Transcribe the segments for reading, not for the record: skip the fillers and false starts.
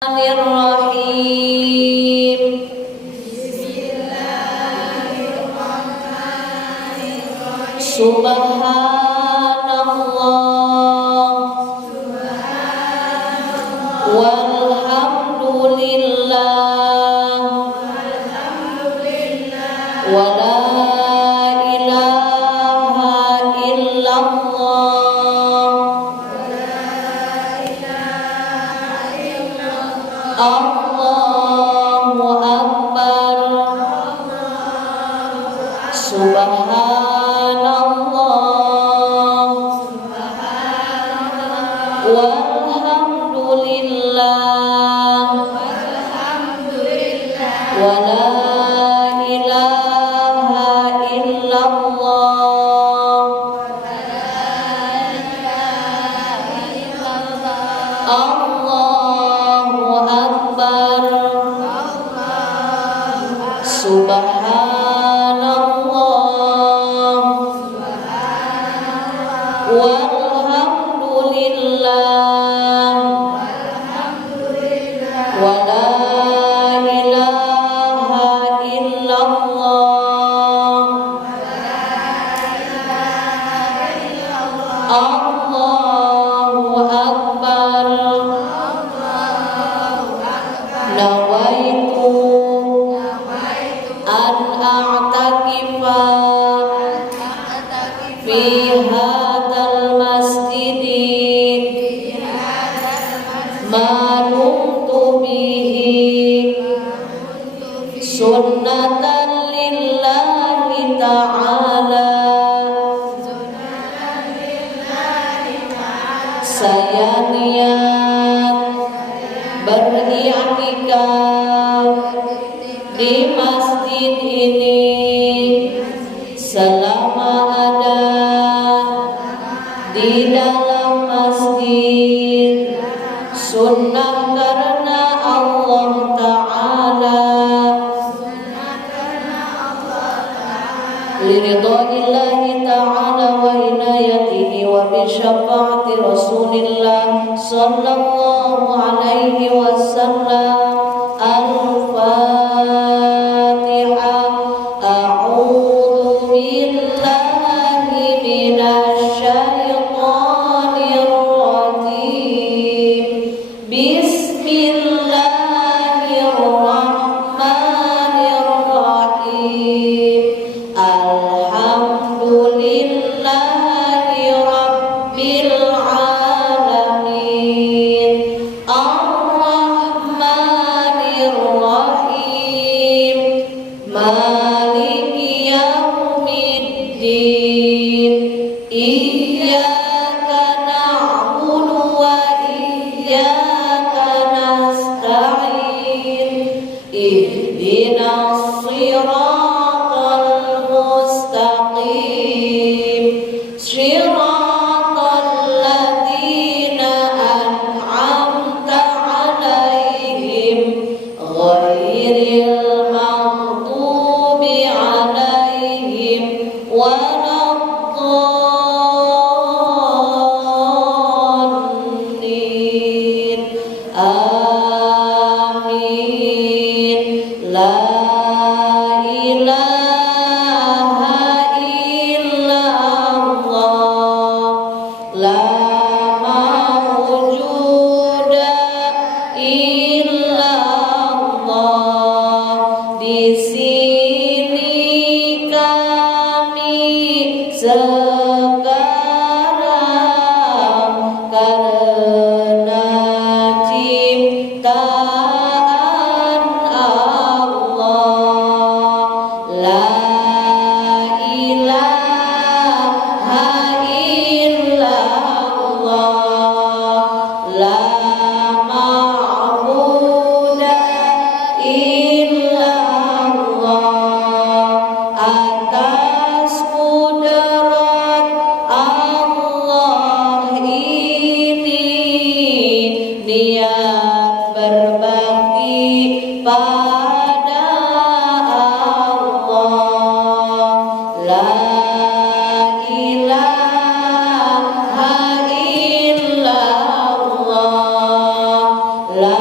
Bismillahirrahmanirrahim. Subhanallah walhamdulillah wa la ilaha illallah. Allahu Akbar. Subhanallah walhamdulillah wa la ilaha illallah. Allahu Akbar. Subhanallah walhamdulillah wa la ilaha illallah. Allahu Akbar. Nawaitu an a'takifa fi hadzal masjidi ma numtu bihi sunnatan lillahi ta'ala. Saya niat beriktikaf di masjid ini selama ada di dalam masjid sunnah karena Allah Ta'ala, liridha'illahi ta'ala wa inayatihi wa bisyafaati Rasulillah sallallahu alaihi wasallam. Al-Fatiha. A'udzu billahi minasy syaithanir rajim. Bismillahirrahmanirrahim. Alhamdulillahi rabbil alamin. Ar-Rahmanir Rahim. Maliki yaumiddin. Iyyaka na'budu wa iyyaka nasta'in. Ihdinas siratal mustaqim. Siratal ladzina an'amta 'alaihim ghairil maghdubi 'alaihim waladdallin. Amin. La ilaha illallah. La mawjuda illallah. Di sini kami sekarang karena ciptaan Allah. La ilaha illallah. La ma'budu illallah. Atas kudrat Allah ini niat berbakti pada Allah. La ilaha illallah. La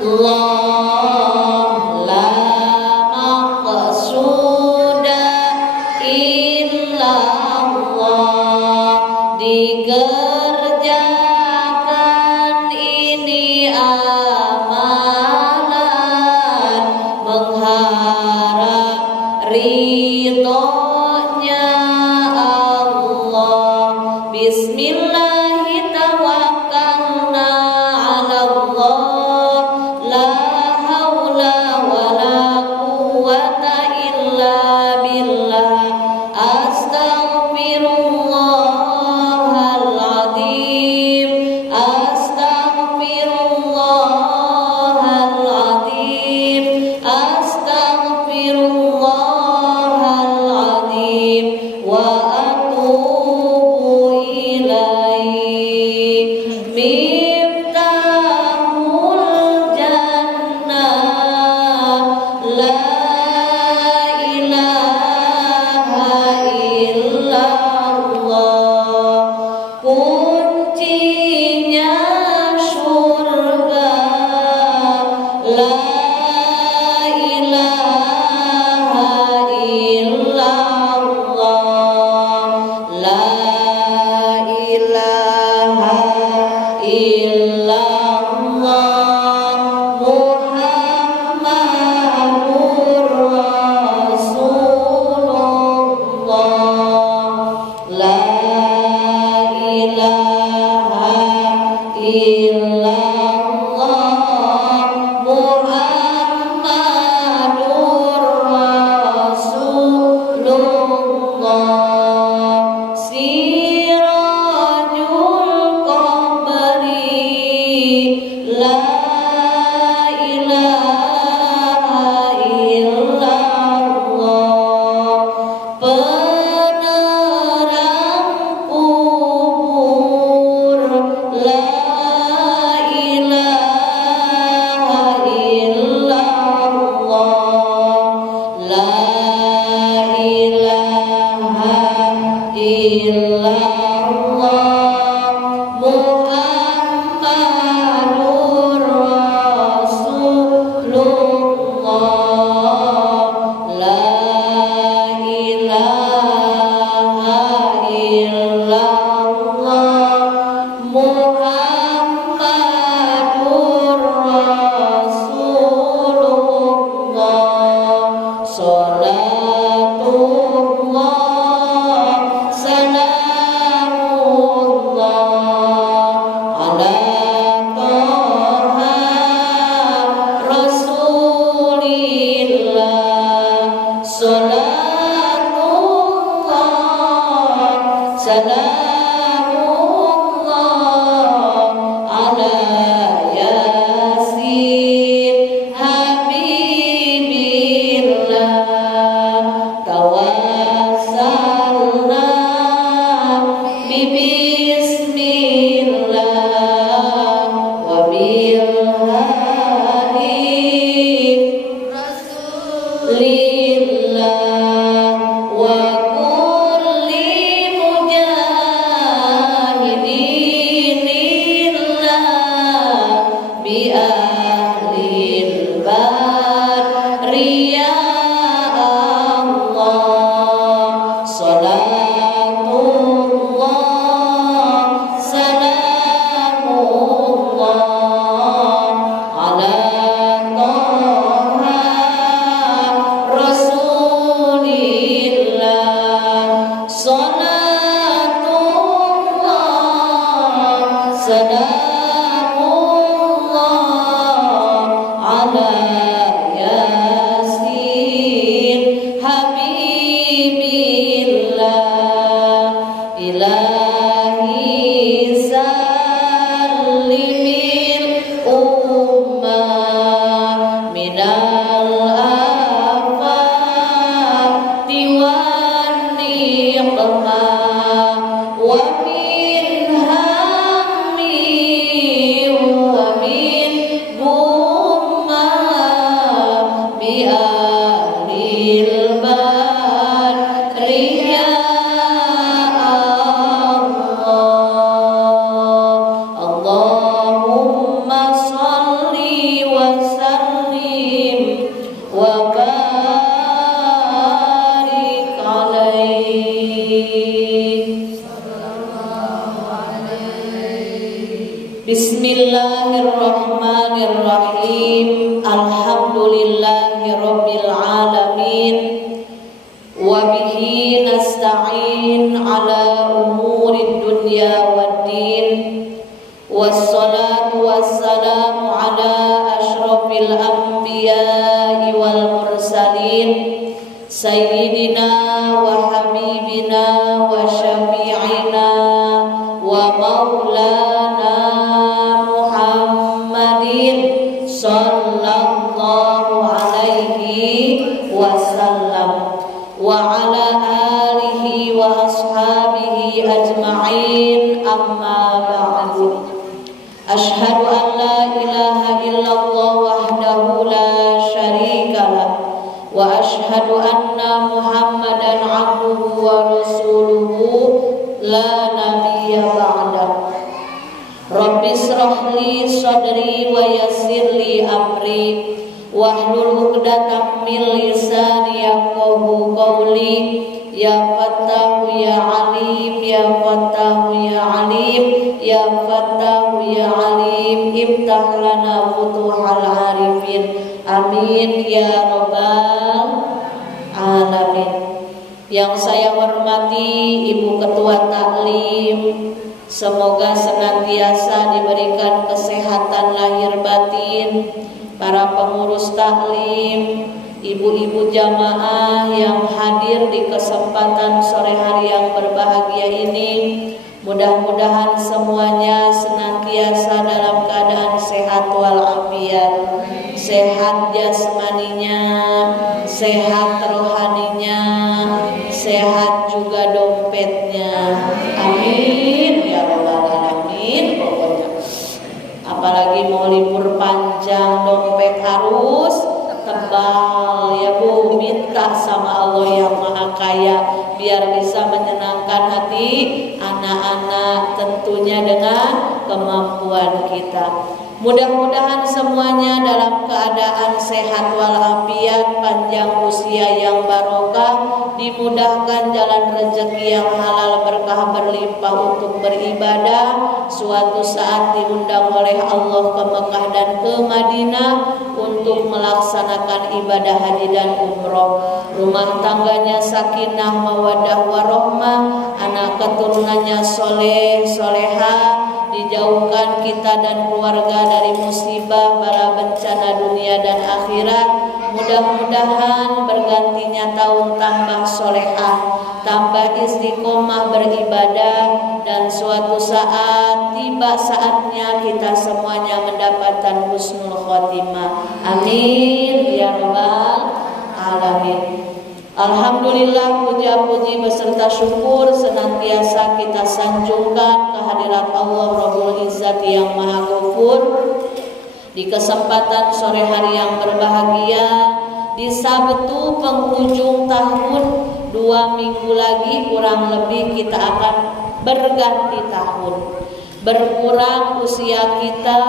Allah la maqsuda illallah, dikerjakan ini amalan mengharap ridhonya Allah. Bismillahi tawakkalna ala Allah, la haula wala quwwata illa billah. Astaghfirullahaladzim, astaghfirullahaladzim, astaghfirullahaladzim, wa atubu ilaih. Miftahul jannah, la ilaha illallah, kuncinya surga, la ilaha illallah, la ilaha illallah, Muhammadur Rasulullah, la ilaha illallah, Muhammadur Rasulullah. Sirajul Qamari, la ilaha illallah, penerang kubur, la ilaha illallah, la ilaha illallah, Muhammadur Rasulullah, la ilaha illallah, Muhammadur Rasulullah. Salatullah salamullah ala Taha Rasulillah. Salatullah salamullah ala Yasin Habibillah. Tawassalna bismillah wa bil hadi rasulillah wa kulli mujahidinillah bi ahlil bariyah Allah. Salatullah salamullah ala Taha Rasulillah. Salatullah salamullah ala Bismillahirrahmanirrahim. Alhamdulillahirabbil alamin. Wa bihi nasta'in ala umurid dunya waddin. Wassalatu wassalamu ala asyrafil anbiya'i wal mursalin sayyidina wa habibina wa syafi'ina wa maulana Muhammadin sallallahu alaihi wasallam wa ala alihi wa ashabihi ajma'in, amma ba'du. Asyhadu an la ilaha illallah wahdahu la syarika lah wa asyhadu anna Muhammadan abduhu wa rasuluhu la nabiyya ba'dah. Rabbi shrah li sadri wa yassir li amri wahlul 'uqdatam min lisani yafqahu qawli. Ya Fattahu ya Alim, ya Fattahu ya Alim, ya Fattahu ya Alim, iftah lana futuhal arifin. Amin ya rabbal alamin. Yang saya hormati Ibu Ketua Taklim, semoga senantiasa diberikan kesehatan lahir batin. Para pengurus taklim, ibu-ibu jamaah yang hadir di kesempatan sore hari yang berbahagia ini, mudah-mudahan semuanya senantiasa dalam keadaan sehat walafiat, sehat jasmaninya, sehat rohaninya, sehat juga dompetnya. Amin ya rabbal alamin. Pokoknya apalagi mau libur panjang, dompet harus tebal ya Bu. Minta sama Allah yang Maha Kaya biar bisa menyenangkan hati anak-anak, tentunya dengan kemampuan kita. Mudah-mudahan semuanya dalam keadaan sehat walafiat, panjang usia yang barokah, dimudahkan jalan rezeki yang halal berkah berlimpah untuk beribadah. Suatu saat diundang oleh Allah ke Mekah dan ke Madinah untuk melaksanakan ibadah haji dan umroh. Rumah tangganya sakinah mawaddah warahmah, anak keturunannya soleh solehah, dijauhkan kita dan keluarga dari musibah bala bencana dunia dan akhirat. Mudah-mudahan bergantinya tahun tambah solehah, tambah istiqomah beribadah, dan suatu saat tiba saatnya kita semuanya mendapatkan husnul khotimah. Amin ya rabbal alamin. Alhamdulillah, puja-puji beserta syukur senantiasa kita sanjungkan kehadirat Allah Rabbul Izzat yang Maha Ghafur. Di kesempatan sore hari yang berbahagia, di Sabtu penghujung tahun, 2 minggu lagi kurang lebih kita akan berganti tahun. Berkurang usia kita,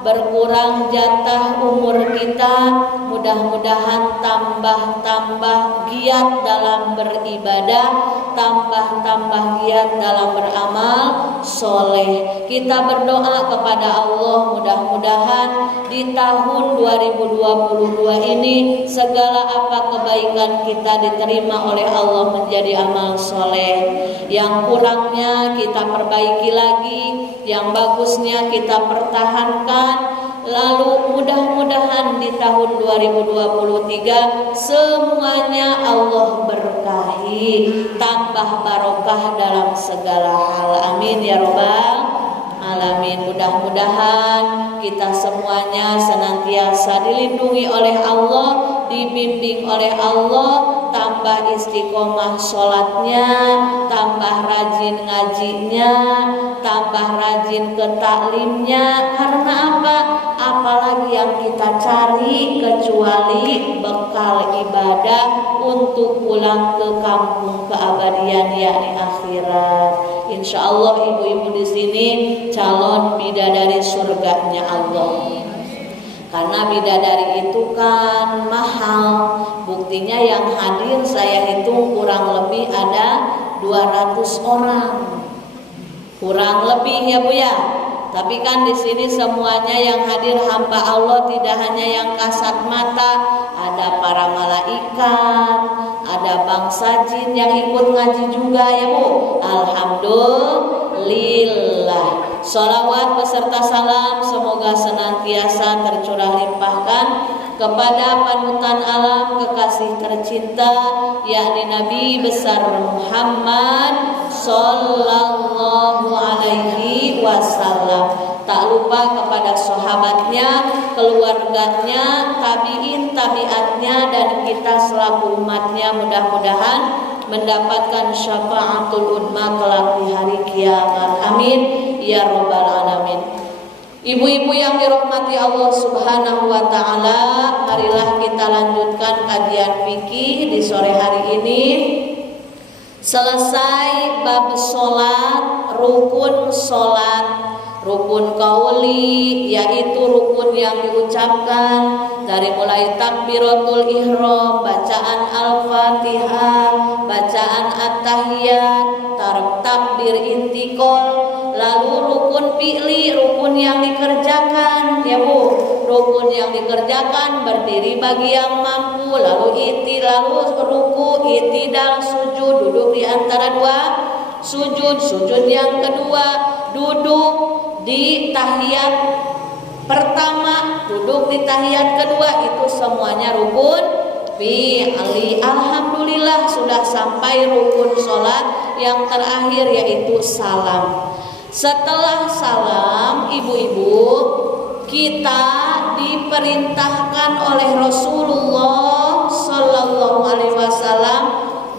berkurang jatah umur kita. Mudah-mudahan tambah giat dalam beribadah, tambah giat dalam beramal soleh. Kita berdoa kepada Allah, mudah-mudahan di tahun 2022 ini segala apa kebaikan kita diterima oleh Allah menjadi amal soleh. Yang kurangnya kita perbaiki lagi, yang bagusnya kita pertahankan. Lalu mudah-mudahan di tahun 2023 semuanya Allah berkahi, tambah barokah dalam segala hal. Amin ya rabbal alamin. Mudah-mudahan kita semuanya senantiasa dilindungi oleh Allah, dibimbing oleh Allah, tambah istiqomah sholatnya, tambah rajin ngajinya, tambah rajin ke taklimnya. Karena apa? Apalagi yang kita cari kecuali bekal ibadah untuk pulang ke kampung keabadian, yakni akhirat. Insya Allah ibu-ibu di sini calon bidadari surganya Allah. Karena bidadari itu kan mahal. Buktinya yang hadir saya hitung kurang lebih ada 200 orang. Kurang lebih ya Bu ya. Tapi kan di sini semuanya yang hadir hamba Allah, tidak hanya yang kasat mata, ada para malaikat, ada bangsa jin yang ikut ngaji juga ya Bu. Alhamdulillah. Sholawat beserta salam semoga senantiasa tercurah limpahkan kepada panutan alam kekasih tercinta, yakni Nabi besar Muhammad sallallahu alaihi wasallam. Tak lupa kepada sahabatnya, keluarganya, tabiin, tabiatnya, dan kita selaku umatnya, mudah-mudahan mendapatkan syafaatul udma kelak di hari kiamat. Amin ya rabbal alamin. Ibu-ibu yang dirahmati Allah Subhanahu wa taala, marilah kita lanjutkan kajian fikih di sore hari ini. Selesai bab salat, rukun salat, rukun qauli, yaitu rukun yang diucapkan dari mulai takbiratul ihram, bacaan al-Fatihah, bacaan at-tahiyat, takbir intikal, lalu rukun fi'li, rukun yang dikerjakan ya Bu. Rukun yang dikerjakan berdiri bagi yang mampu, lalu ruku, i'tidal, sujud, duduk di antara dua sujud, sujud yang kedua, duduk di tahiyat pertama, duduk di tahiyat kedua, itu semuanya rukun fi'li. Alhamdulillah sudah sampai rukun sholat yang terakhir, yaitu salam. Setelah salam, ibu-ibu, kita diperintahkan oleh Rasulullah sallallahu alaihi wasallam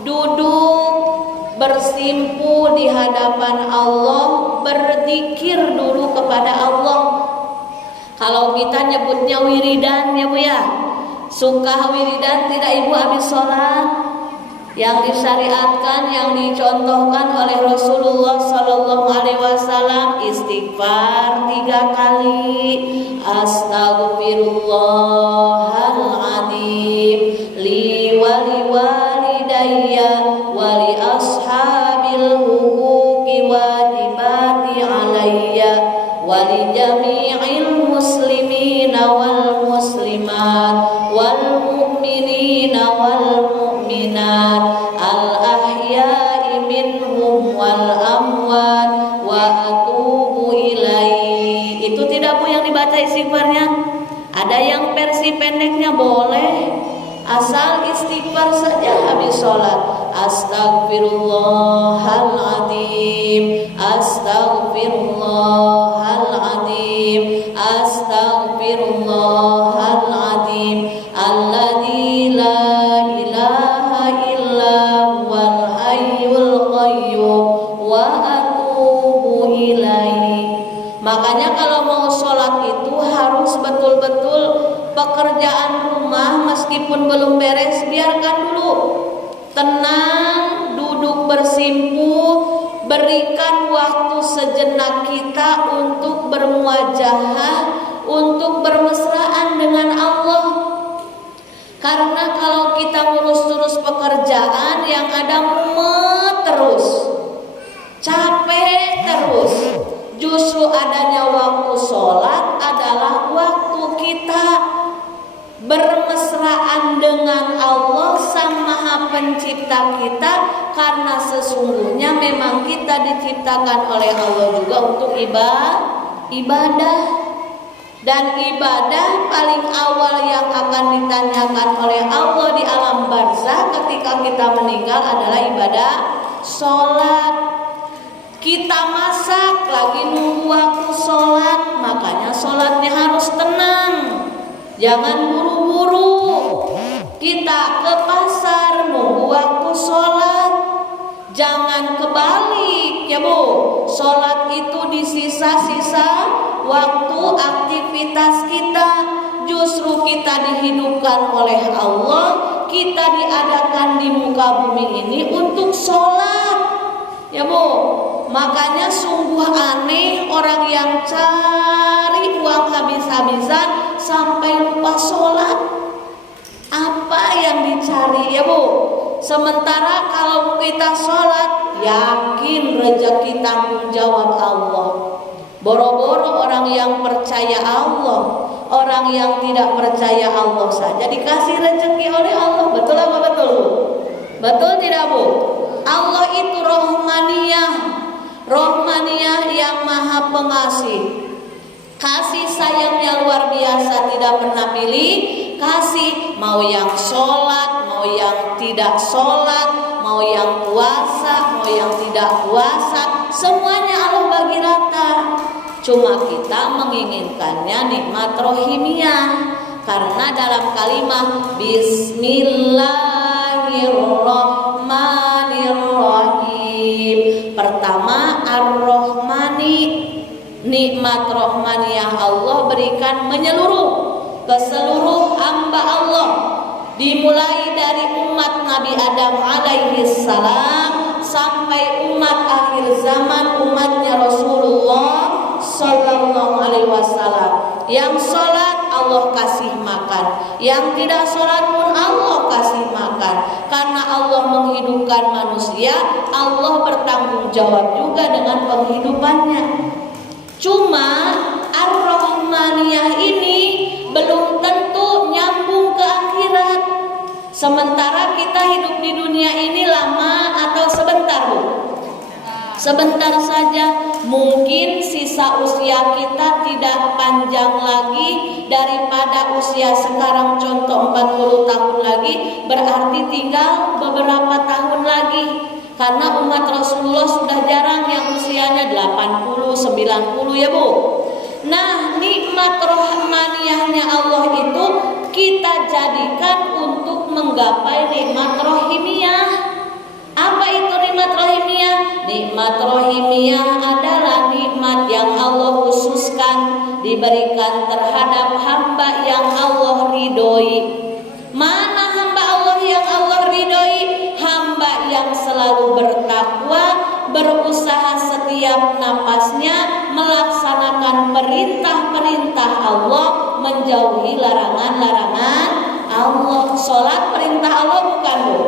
duduk bersimpu di hadapan Allah, berzikir dulu kepada Allah. Kalau kita nyebutnya wiridan ya Bu ya, suka wiridan tidak Ibu habis sholat? Yang disyariatkan, yang dicontohkan oleh Rasulullah sallallahu alaihi wasallam, istighfar 3 kali, astaghfirullahaladzim li wali walidayya wali ashabil huquqi wajibati alayya wali jami'il muslimina wal muslimat wal mu'minina wal mu'minat al ahya'i minhum wal amwat wa atubu ilaihi. Itu tidak Bu yang dibaca istighfarnya? Ada yang versi pendeknya boleh, asal istighfar saja habis sholat. Astaghfirullahaladzim, astaghfirullahaladzim, astaghfirullahaladzim, alladzi la ilaha illa huwal hayyul qayyum wa atubu ilaihi. Makanya kalau mau sholat itu harus betul-betul pekerjaan rumah meskipun belum beres, biarkan dulu. Tenang, duduk bersimpu, berikan waktu sejenak kita untuk bermuajahah, untuk bermesraan dengan Allah. Karena kalau kita ngurus terus pekerjaan, yang ada mumet terus, capek terus. Justru adanya waktu sholat adalah waktu kita bermesraan dengan Allah Sang Maha Pencipta kita, karena sesungguhnya memang kita diciptakan oleh Allah juga untuk ibadah. Dan ibadah paling awal yang akan ditanyakan oleh Allah di alam barzakh ketika kita meninggal adalah ibadah sholat. Kita masak lagi nunggu waktu sholat, makanya sholatnya harus tenang, jangan buru-buru. Kita ke pasar nunggu waktu sholat, jangan kebalik ya Bu. Sholat itu di sisa-sisa waktu aktivitas kita. Justru kita dihidupkan oleh Allah, kita diadakan di muka bumi ini untuk sholat ya Bu. Makanya sungguh aneh orang yang cari uang habis-habisan sampai lupa sholat. Apa yang dicari ya Bu? Sementara kalau kita sholat, yakin rezeki tanggung jawab Allah. Boro-boro orang yang percaya Allah, orang yang tidak percaya Allah saja dikasih rezeki oleh Allah. Betul apa betul, Bu? Betul tidak, Bu? Allah itu Rahmaniyah, Rahmaniyah yang maha pengasih. Kasih sayangnya luar biasa, tidak pernah pilih kasih. Mau yang sholat, mau yang tidak sholat, mau yang puasa, mau yang tidak puasa, semuanya Allah bagi rata. Cuma kita menginginkannya nikmat rohimiyah, karena dalam kalimat Bismillahirrahmanirrahim, pertama Ar-Rahmani, nikmat rohmaniyah Allah berikan menyeluruh ke seluruh hamba Allah, dimulai dari umat Nabi Adam alaihi salam sampai umat akhir zaman, umatnya Rasulullah sallallahu alaihi wasallam. Yang sholat Allah kasih makan, yang tidak sholat pun Allah kasih makan. Karena Allah menghidupkan manusia, Allah bertanggung jawab juga dengan penghidupannya. Cuma Ar-Rahmaniyah ini belum tentu nyambung ke akhirat. Sementara kita hidup di dunia ini lama atau sebentar, Bu? Sebentar saja. Mungkin sisa usia kita tidak panjang lagi daripada usia sekarang. Contoh 40 tahun lagi, berarti tinggal beberapa tahun lagi. Karena umat Rasulullah sudah jarang yang usianya 80, 90 ya, Bu. Nah, nikmat rohmaniyahnya Allah itu kita jadikan untuk menggapai nikmat rohimiyah. Apa itu nikmat rohimiyah? Nikmat rohimiyah adalah nikmat yang Allah khususkan diberikan terhadap hamba yang Allah ridhoi. Mana hamba Allah yang Allah ridhoi? Hamba yang selalu bertakwa, berusaha setiap napasnya melaksanakan perintah-perintah Allah, menjauhi larangan-larangan Allah. Sholat perintah Allah bukan, Bu?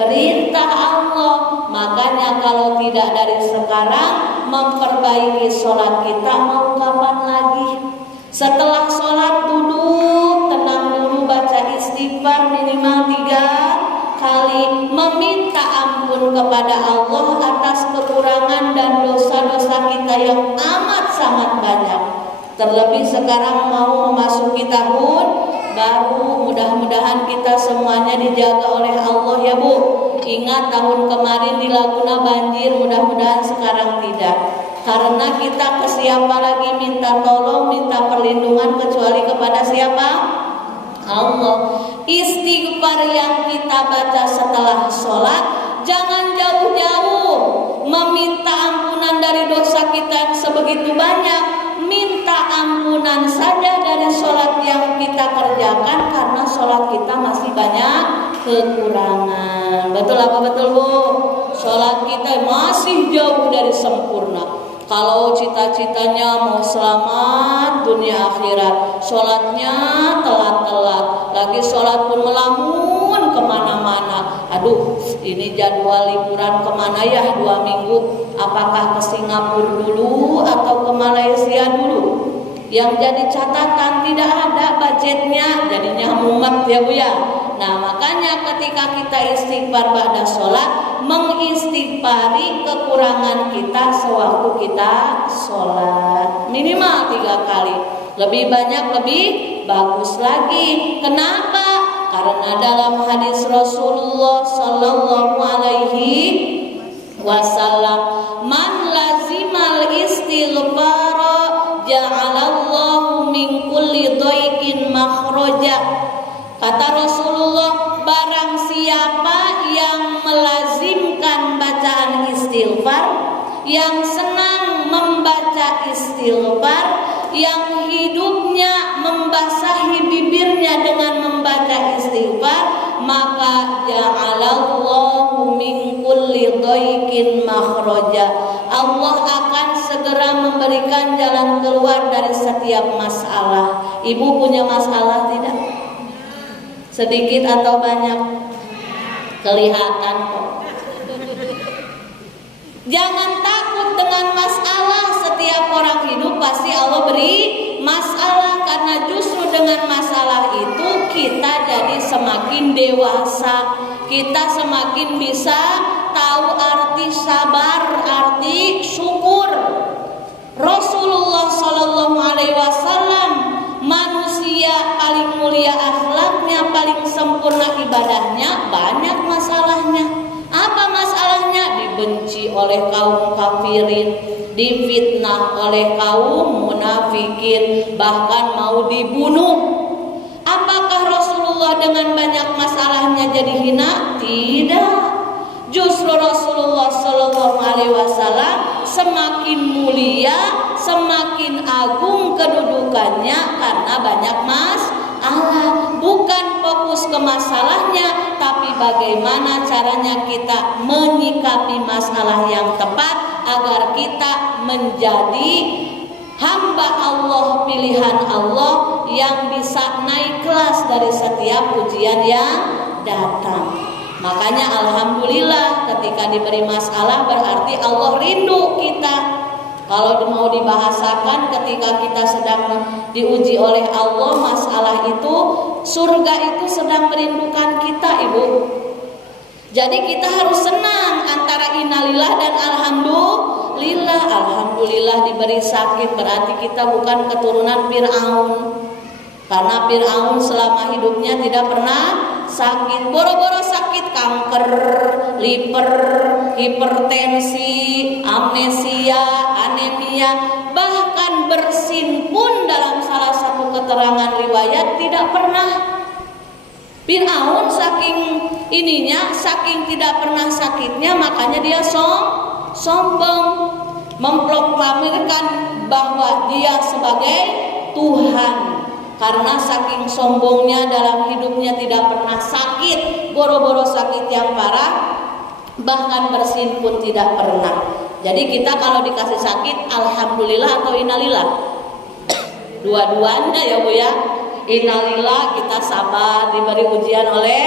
Perintah Allah. Makanya kalau tidak dari sekarang memperbaiki sholat kita, mau kapan lagi? Setelah sholat duduk, tenang dulu, baca istighfar minimal 3 kali, meminta ampun kepada Allah atas kekurangan dan dosa-dosa kita yang amat sangat banyak. Terlebih sekarang mau memasuki tahun baru, mudah-mudahan kita semuanya dijaga oleh Allah ya, Bu. Ingat tahun kemarin di Laguna banjir, mudah-mudahan sekarang tidak. Karena kita ke siapa lagi minta tolong, minta perlindungan kecuali kepada siapa? Allah. Istighfar yang kita baca setelah sholat jangan jauh-jauh meminta ampunan dari dosa kita yang sebegitu banyak. Minta ampunan saja dari sholat yang kita kerjakan, karena sholat kita masih banyak kekurangan. Betul apa betul, Bu? Sholat kita masih jauh dari sempurna. Kalau cita-citanya mau selamat dunia akhirat, sholatnya telat-telat, lagi sholat pun melamun kemana-mana. Aduh, ini jadwal liburan kemana ya 2 minggu? Apakah ke Singapura dulu atau ke Malaysia dulu? Yang jadi catatan tidak ada budgetnya, jadinya mumet ya, Bu ya. Nah, makanya ketika kita istighfar ba'da sholat, mengistighfari kekurangan kita sewaktu kita sholat minimal 3 kali. Lebih banyak lebih bagus lagi. Kenapa? Karena dalam hadis Rasulullah sallallahu alaihi wasallam, man lazimal istighfara ja'alallahu min kulli dhaiqin makhraja. Kata Rasulullah, barang siapa yang melazimkan bacaan istighfar, yang senang membaca istighfar, yang hidupnya membasahi bibirnya dengan membaca istighfar, maka ja'alallahu min kulli dhaiqin makhraja. Allah akan segera memberikan jalan keluar dari setiap masalah. Ibu punya masalah tidak? Sedikit atau banyak? Kelihatan kok. Jangan takut dengan masalah. setiap orang hidup pasti Allah beri masalah, karena justru dengan masalah itu kita jadi semakin dewasa, kita semakin bisa tahu arti sabar, arti syukur. Rasulullah Shallallahu Alaihi Wasallam manusia paling mulia akhlaknya, paling sempurna ibadahnya, banyak masalahnya. Apa masalahnya? Dibenci oleh kaum kafirin, difitnah oleh kaum munafikin, bahkan mau dibunuh. Apakah Rasulullah dengan banyak masalahnya jadi hina? Tidak. Justru Rasulullah Shallallahu Alaihi Wasallam semakin mulia, semakin agung kedudukannya karena banyak masalah. Bukan fokus ke masalahnya, tapi bagaimana caranya kita menyikapi masalah yang tepat agar kita menjadi hamba Allah, pilihan Allah yang bisa naik kelas dari setiap ujian yang datang. Makanya alhamdulillah ketika diberi masalah berarti Allah rindu kita. Kalau mau dibahasakan ketika kita sedang diuji oleh Allah masalah itu, surga itu sedang merindukan kita, Ibu. Jadi kita harus senang antara innalillah dan alhamdulillah. Alhamdulillah diberi sakit berarti kita bukan keturunan Fir'aun. Karena Fir'aun selama hidupnya tidak pernah sakit, boro-boro sakit kanker, liver, hipertensi, amnesia, anemia, bahkan bersin pun dalam salah satu keterangan riwayat tidak pernah. Fir'aun saking ininya, saking tidak pernah sakitnya, makanya dia sombong, memproklamirkan bahwa dia sebagai Tuhan. Karena saking sombongnya dalam hidupnya tidak pernah sakit, boro-boro sakit yang parah, bahkan bersin pun tidak pernah. Jadi kita kalau dikasih sakit, alhamdulillah atau innalillah? Dua-duanya ya Bu ya. Innalillah, kita sabar diberi ujian oleh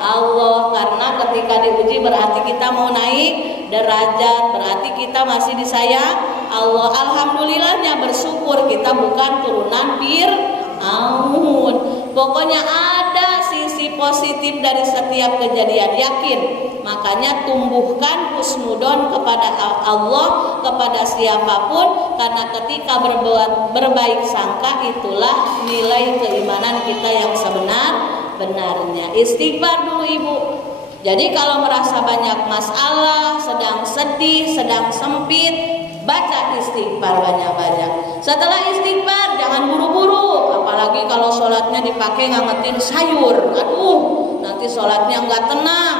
Allah, karena ketika diuji berarti kita mau naik derajat, berarti kita masih disayang Allah. Alhamdulillahnya bersyukur kita bukan turunan Fir'aun. Pokoknya ada sisi positif dari setiap kejadian, yakin. Makanya tumbuhkan husnudon kepada Allah, kepada siapapun, karena ketika berbaik sangka itulah nilai keimanan kita yang sebenar-benarnya. Istighfar dulu Ibu. Jadi kalau merasa banyak masalah, sedang sedih, sedang sempit, baca istighfar banyak-banyak. Setelah istighfar jangan buru-buru, apalagi kalau sholatnya dipakai ngangetin sayur. Aduh, nanti sholatnya nggak tenang.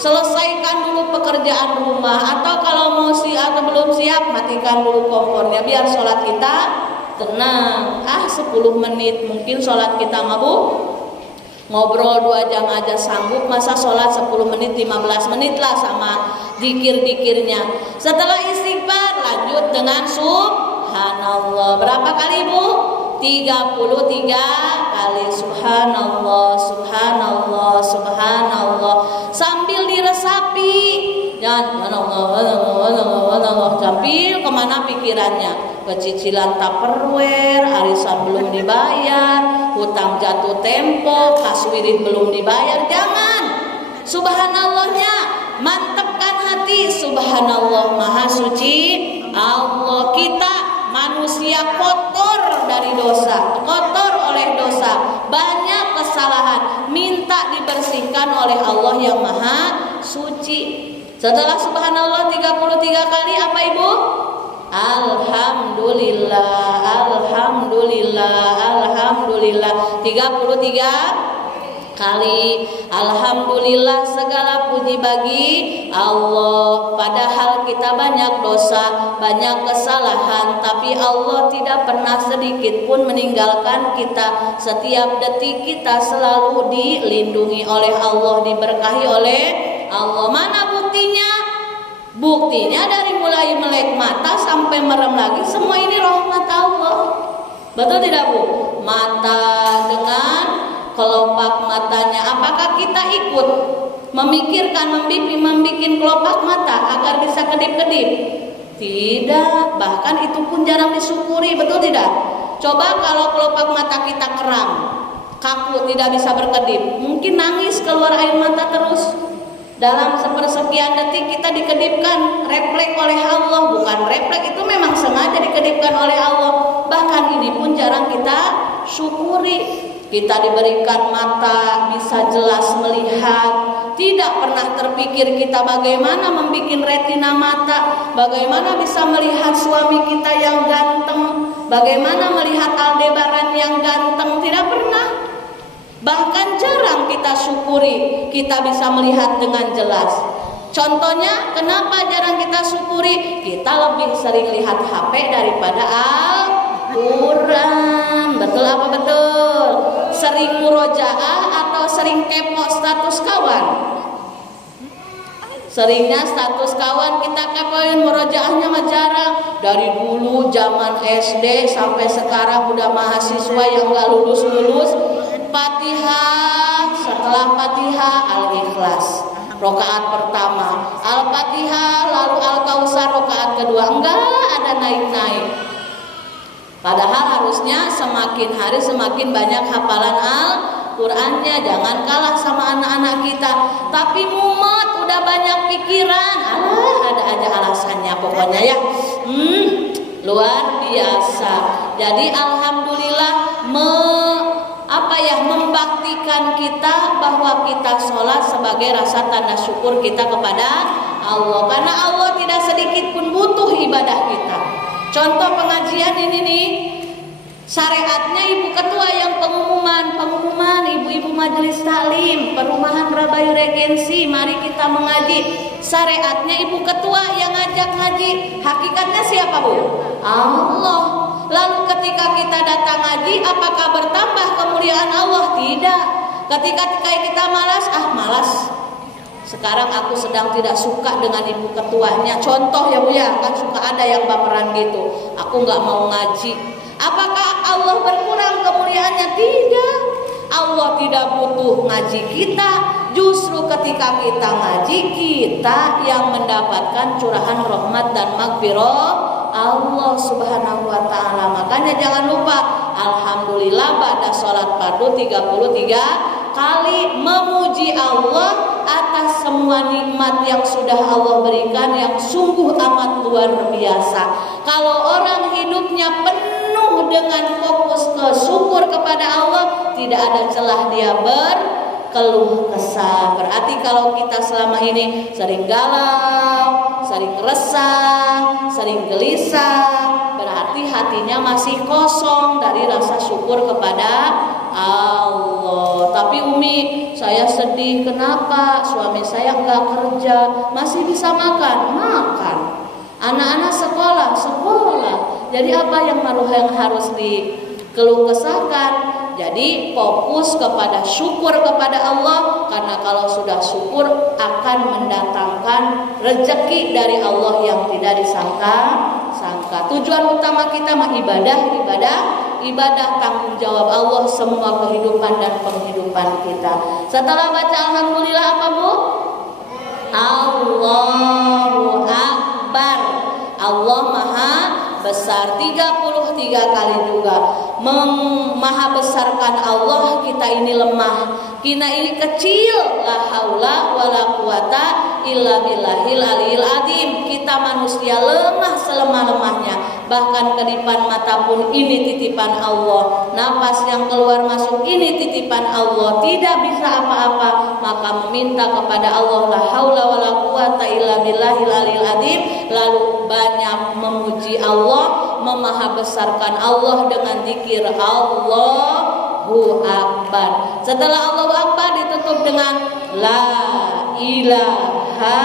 Selesaikan dulu pekerjaan rumah, atau kalau mau siap atau belum siap, matikan dulu kompornya biar sholat kita tenang. 10 menit mungkin sholat kita mabuk. Ngobrol 2 jam aja sanggup, masa sholat 10 menit 15 menit lah sama zikir-zikirnya. Setelah istighfar lanjut dengan subhanallah. Berapa kali Bu? 33 kali subhanallah, subhanallah, subhanallah, sambil diresapi. Jangan Allah, sambil kemana pikirannya? Ke cicilan Tupperware, arisan belum dibayar, hutang jatuh tempo, kaswirid belum dibayar. Jangan. Subhanallahnya mantapkan hati. Subhanallah, maha suci Allah. Kita manusia kotor dari dosa, kotor oleh dosa, banyak kesalahan, minta dibersihkan oleh Allah yang maha suci. Setelah subhanallah 33 kali apa Ibu? Alhamdulillah, alhamdulillah, alhamdulillah. 33 kali alhamdulillah, segala puji bagi Allah. Padahal kita banyak dosa, banyak kesalahan, tapi Allah tidak pernah sedikit pun meninggalkan kita. Setiap detik kita selalu dilindungi oleh Allah, diberkahi oleh Allah. Mana buktinya? Buktinya dari mulai melek mata sampai merem lagi, semua ini rahmat Allah. Betul tidak Bu? Mata dengan kelopak matanya, apakah kita ikut memikirkan, membikin kelopak mata agar bisa kedip-kedip? Tidak, bahkan itu pun jarang disyukuri, betul tidak? Coba kalau kelopak mata kita kram, kaku, tidak bisa berkedip, mungkin nangis keluar air mata terus. Dalam sepersekian detik kita dikedipkan, refleks oleh Allah, bukan refleks, itu memang sengaja dikedipkan oleh Allah. Bahkan ini pun jarang kita syukuri. Kita diberikan mata, bisa jelas melihat. Tidak pernah terpikir kita bagaimana membuat retina mata, bagaimana bisa melihat suami kita yang ganteng, bagaimana melihat Aldebaran yang ganteng, tidak pernah. Bahkan jarang kita syukuri kita bisa melihat dengan jelas. Contohnya, kenapa jarang kita syukuri? Kita lebih sering lihat HP daripada Al-Quran. Betul apa betul? Sering murojaah atau sering kepo status kawan? Seringnya status kawan kita kepoin, murojaahnya mah jarang. Dari dulu zaman SD sampai sekarang udah mahasiswa yang gak lulus-lulus, Fatihah, setelah Fatihah Al-Ikhlas rakaat pertama, Al-Fatihah lalu Al-Kausar rakaat kedua, enggak ada naik-naik. Padahal harusnya semakin hari semakin banyak hafalan Al-Qur'annya, jangan kalah sama anak-anak kita. Tapi mumet, udah banyak pikiran, ada aja alasannya pokoknya ya. Luar biasa. Jadi alhamdulillah membaktikan kita bahwa kita sholat sebagai rasa tanda syukur kita kepada Allah. Karena Allah tidak sedikit pun butuh ibadah kita. Contoh pengajian ini nih, syariatnya ibu ketua yang pengumuman ibu-ibu majelis taklim perumahan Rabayu Regensi, mari kita mengaji. Syariatnya ibu ketua yang ngajak ngaji. Hakikatnya siapa bu? Allah. Lalu ketika kita datang ngaji, apakah bertambah kemuliaan Allah? Tidak. Ketika kita malas. Sekarang aku sedang tidak suka dengan ibu ketuanya. Contoh ya bu ya, kan suka ada yang baperan gitu. Aku nggak mau ngaji. Apakah Allah berkurang kemuliaannya? Tidak. Allah tidak butuh ngaji kita. Justru ketika kita ngaji, kita yang mendapatkan curahan rahmat dan maghfirah Allah subhanahu wa ta'ala. Makanya jangan lupa, alhamdulillah ba'da sholat fardu 33 kali memuji Allah atas semua nikmat yang sudah Allah berikan, yang sungguh amat luar biasa. Kalau orang hidupnya penuh dengan fokus ke syukur kepada Allah, tidak ada celah dia berkeluh kesah. Berarti kalau kita selama ini sering galau, sering resah, sering gelisah, berarti hatinya masih kosong dari rasa syukur kepada Allah. Tapi Umi, saya sedih, kenapa? Suami saya nggak kerja, masih bisa makan. Anak-anak sekolah. Jadi apa yang harus dikeluh kesahkan? Jadi fokus kepada syukur kepada Allah, karena kalau sudah syukur akan mendatangkan rezeki dari Allah yang tidak disangka-sangka. Tujuan utama kita mah ibadah tanggung jawab Allah semua kehidupan dan penghidupan kita. Setelah baca alhamdulillah apa bu? Allahu Akbar. Allah Maha besar, 33 kali juga. Maha besarkan Allah, kita ini lemah, kita ini kecil. La haula wala quwata illa billahil aliyil azim. Kita manusia lemah selemah-lemahnya. Bahkan kedipan mata pun ini titipan Allah. Napas yang keluar masuk ini titipan Allah. Tidak bisa apa-apa, maka meminta kepada Allah la haula wala quwata illa billahil aliyil azim. Lalu banyak memuji Allah, memaha besarkan Allah dengan zikir Allahu Akbar. Setelah Allahu Akbar ditutup dengan la ilaha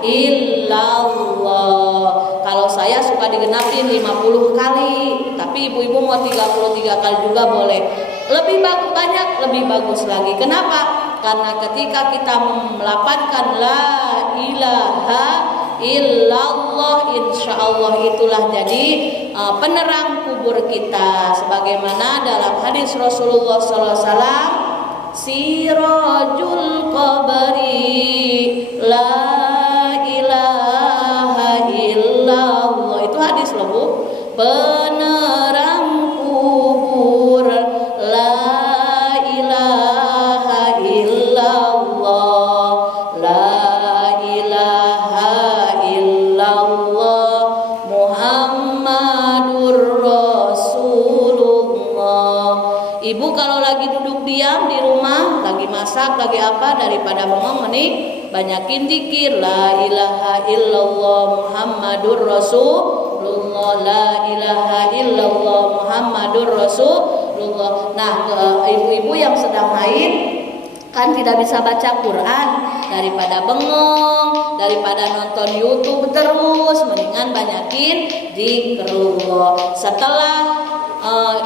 illallah. Kalau saya suka digenapin 50 kali, tapi ibu-ibu mau 33 kali juga boleh. Lebih banyak lebih bagus lagi. Kenapa? Karena ketika kita melafazkan la ilaha illallah, insyaallah itulah jadi penerang kubur kita, sebagaimana dalam hadis Rasulullah SAW, sirajul qabri la ilaha illallah rumah lagi masak lagi apa, daripada bengong mending banyakin zikir la ilaha illallah Muhammadur Rasulullah, la ilaha illallah Muhammadur Rasulullah. Nah, ibu-ibu yang sedang haid kan tidak bisa baca Quran, daripada bengong, daripada nonton YouTube terus, mendingan banyakin zikrullah. Setelah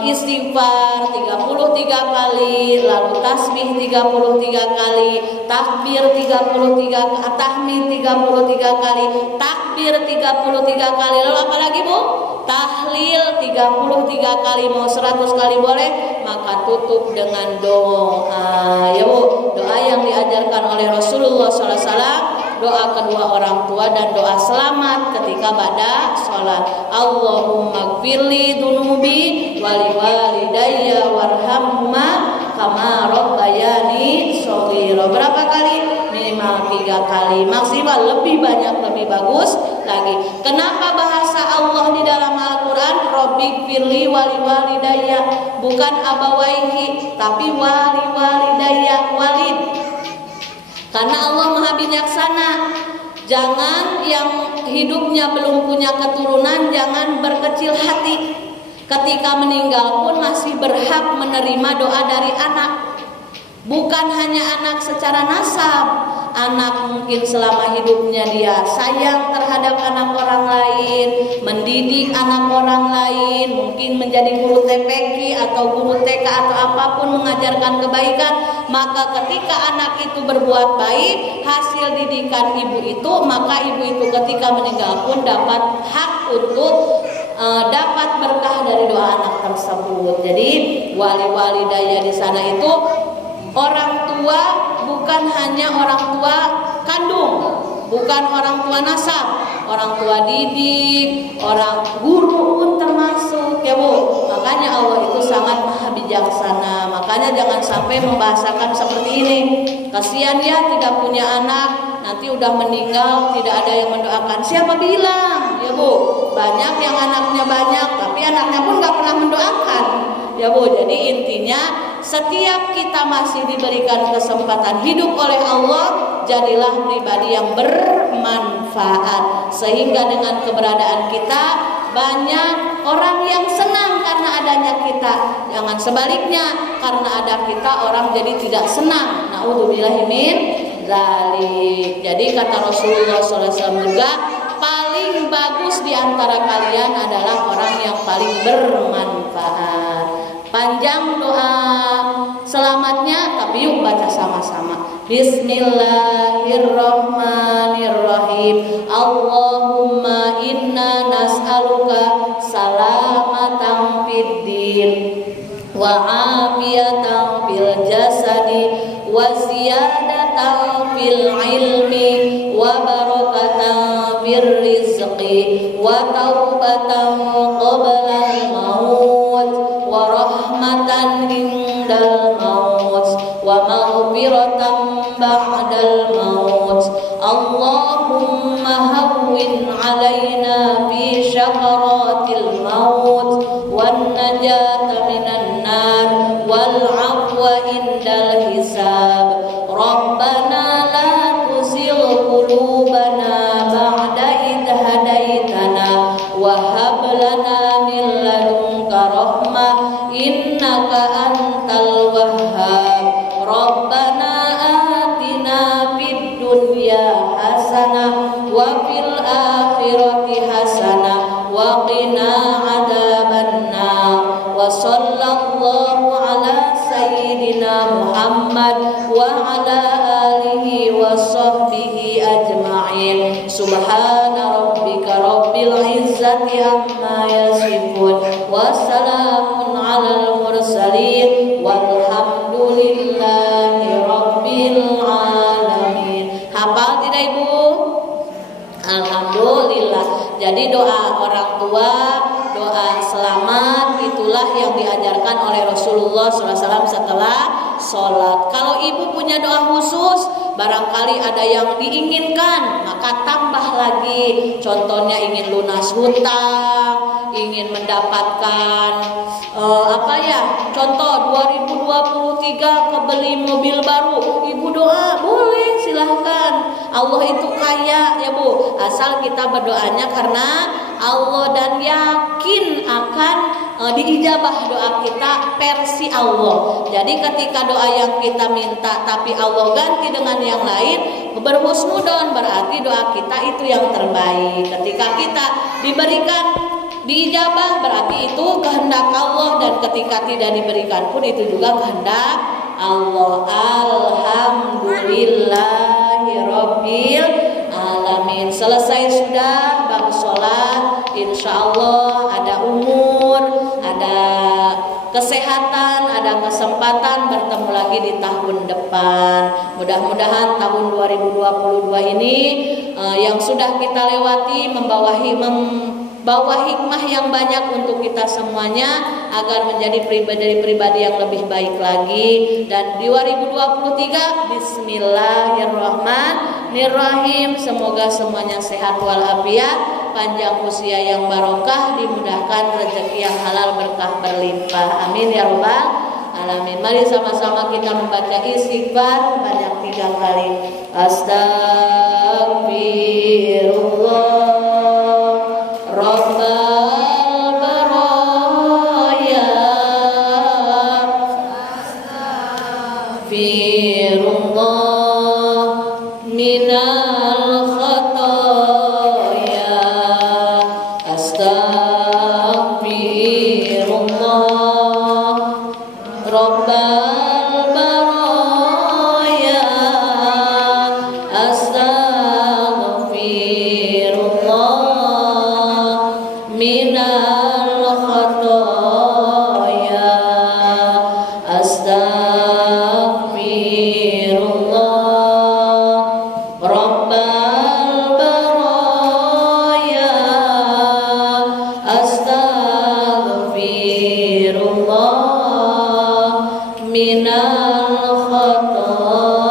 istighfar 33 kali, lalu tasbih 33 kali, takbir 33, tahmid 33 kali, takbir 33 kali, lalu apa lagi Bu? Tahlil 33 kali, mau 100 kali boleh, maka tutup dengan doa. Ya Bu, doa yang diajarkan oleh Rasulullah SAW, doa kedua orang tua dan doa selamat ketika ba'da sholat. Allahumma gfirli dunubi wali walidayya warhamhuma kama rabbayani shaghira. Berapa kali? Minimal 3 kali, maksimal lebih banyak lebih bagus lagi. Kenapa bahasa Allah di dalam Al-Quran Rabbi gfirli wali walidayya, bukan abawaihi tapi wali walidayya, walid? Karena Allah Maha Bijaksana. Jangan yang hidupnya belum punya keturunan jangan berkecil hati. Ketika meninggal pun masih berhak menerima doa dari anak. Bukan hanya anak secara nasab, anak mungkin selama hidupnya dia sayang terhadap anak orang lain, mendidik anak orang lain, mungkin menjadi guru TPQ atau guru TK atau apapun, mengajarkan kebaikan. Maka ketika anak itu berbuat baik, hasil didikan ibu itu, maka ibu itu ketika meninggal pun dapat hak untuk dapat berkah dari doa anak tersebut. Jadi wali-wali daya di sana itu orang tua, bukan hanya orang tua kandung, bukan orang tua nasab, orang tua didik, orang guru pun termasuk ya Bu. Makanya Allah itu sangat Maha Bijaksana. Makanya jangan sampai membahasakan seperti ini. Kasihan ya tidak punya anak, nanti udah meninggal tidak ada yang mendoakan. Siapa bilang ya Bu? Banyak yang anaknya banyak tapi anaknya pun gak pernah mendoakan ya Bu. Jadi intinya setiap kita masih diberikan kesempatan hidup oleh Allah, jadilah pribadi yang bermanfaat, sehingga dengan keberadaan kita banyak orang yang senang karena adanya kita. Jangan sebaliknya, karena ada kita orang jadi tidak senang. Na'udzubillahi min dzalik. Jadi kata Rasulullah SAW juga, paling bagus di antara kalian adalah orang yang paling bermanfaat. Panjang doa selamatnya, tapi yuk baca sama-sama. Bismillahirrahmanirrahim. Allahumma inna nas'aluka salamatan fid din wa afiyatan fil jasadi wa ziyadatan fil ilmi wa barakatan fil rizqi wa taubatan qabla al-maut wa rahmatan indal maut wa maghfiratan ba'dal maut. Allahumma hawwin alaina fi syakaratil maut wan najata minan nar wal afwa indal hisab. Rabbana la tuzigh qulubana ba'da idh hadaitana wa hab lana min ladunka rahmah innaka antal wahhab. Rabbana atina fid dunya hasanah wa fil akhirati hasanah wa qina adzabannar. Wa sallallahu ala sayyidina Muhammad wa ala alihi wa sahbihi ajma'in. Subhana rabbika rabbil izzati amma yasifun wa salamun alal mursalin walhamdulillahi rabbil alamin. Hafal tidak Ibu? Alhamdulillah. Jadi doa orang tua, doa selamat itulah yang diajarkan oleh Rasulullah SAW setelah sholat. Kalau ibu punya doa khusus, barangkali ada yang diinginkan, maka tambah lagi. Contohnya ingin lunas hutang, ingin mendapatkan contoh 2023 kebeli mobil baru, ibu doa boleh, silahkan. Allah itu kaya ya Bu, asal kita berdoanya karena Allah dan yakin akan diijabah doa kita versi Allah. Jadi ketika doa yang kita minta tapi Allah ganti dengan yang lain, berhusnudon, berarti doa kita itu yang terbaik. Ketika kita diberikan diijabah, berarti itu kehendak Allah, dan ketika tidak diberikan pun itu juga kehendak Allah. Alhamdulillahirabbil alamin. Selesai sudah bab sholat, insya Allah ada umur, ada kesehatan, ada kesempatan bertemu lagi di tahun depan. Mudah-mudahan tahun 2022 ini yang sudah kita lewati membawa hikmah yang banyak untuk kita semuanya, agar menjadi pribadi-pribadi yang lebih baik lagi. Dan 2023 bismillahirrahmanirrahim, semoga semuanya sehat walafiat, panjang usia yang barokah, dimudahkan rezeki yang halal berkah berlimpah, amin ya rabbal alamin. Mari sama-sama kita membaca istighfar banyak 3 kali. Astagfirullah Rabbal baraya, Astagfirullah minal khataya, Astagfirullah Rabbal baraya, Astagfirullah minal khataya, Astagfirullah Rabbal baraya, Astagfirullah minal khataya.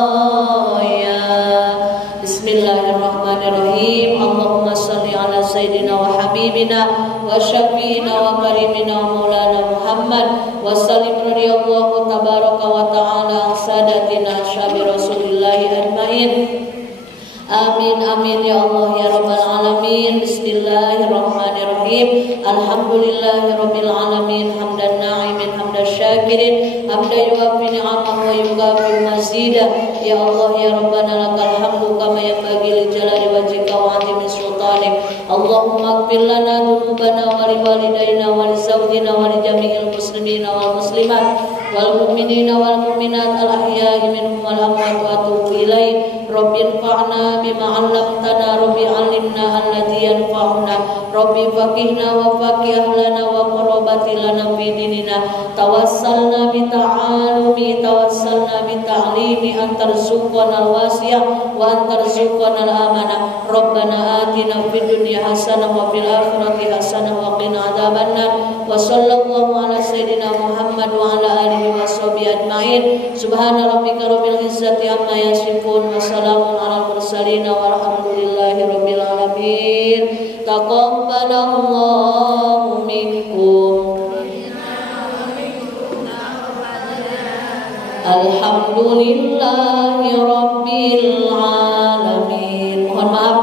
Bismillahirrahmanirrahim. Allahumma shalli ala sayyidina wa habibina wa syafi'ina wa karimina wa maulana Muhammad wa sallim radhiyallahu tabaraka wa ta'ala an sadatina ashabi rasulillahi ajmain. Amin amin ya Allah ya rabbal alamin. Bismillahirrahmanirrahim. Alhamdulillahirabbil alamin, hamdan na'imin hamdan syakirin, hamdan yuwafi ni'amahu wa yukafi mazidah. Ya Allah ya Rabbana lakal hamdu kama yanbaghi li jalali wajhika wa 'azimi sultanik. Allahumma ighfir lana dhunubana wa li walidayna wa li zawjina wa li jami'il muslimina wal muslimat wal mu'minina wal mu'minat al ahya'i minhum wal amwat wa atubu ilaih. Rabbi anfa'na bima 'allamtana, Rabbi 'allimna alladhi yanfa'una, Rabbi faqihna wa faqih ahlana wa qurrabati lana fi dinina. Tawassalna bi ta'alumi, tawassalna bi ta'limi, antarzuqana al-wasi'ah wa antarzuqana al-amanah. Rabbana atina fid dunya hasanah wa fil akhirati hasanah wa qina adzabannar. Wa sallallahu ala sayyidina Muhammad wa ala alihi wa sahbihi ajmain. Subhana rabbika rabbil izzati amma yasifun wa salamun alal mursalin walhamdulillahi rabbil alamin. Taqabbalallahu minkum. Alhamdulillahi rabbil alamin. Mohon maaf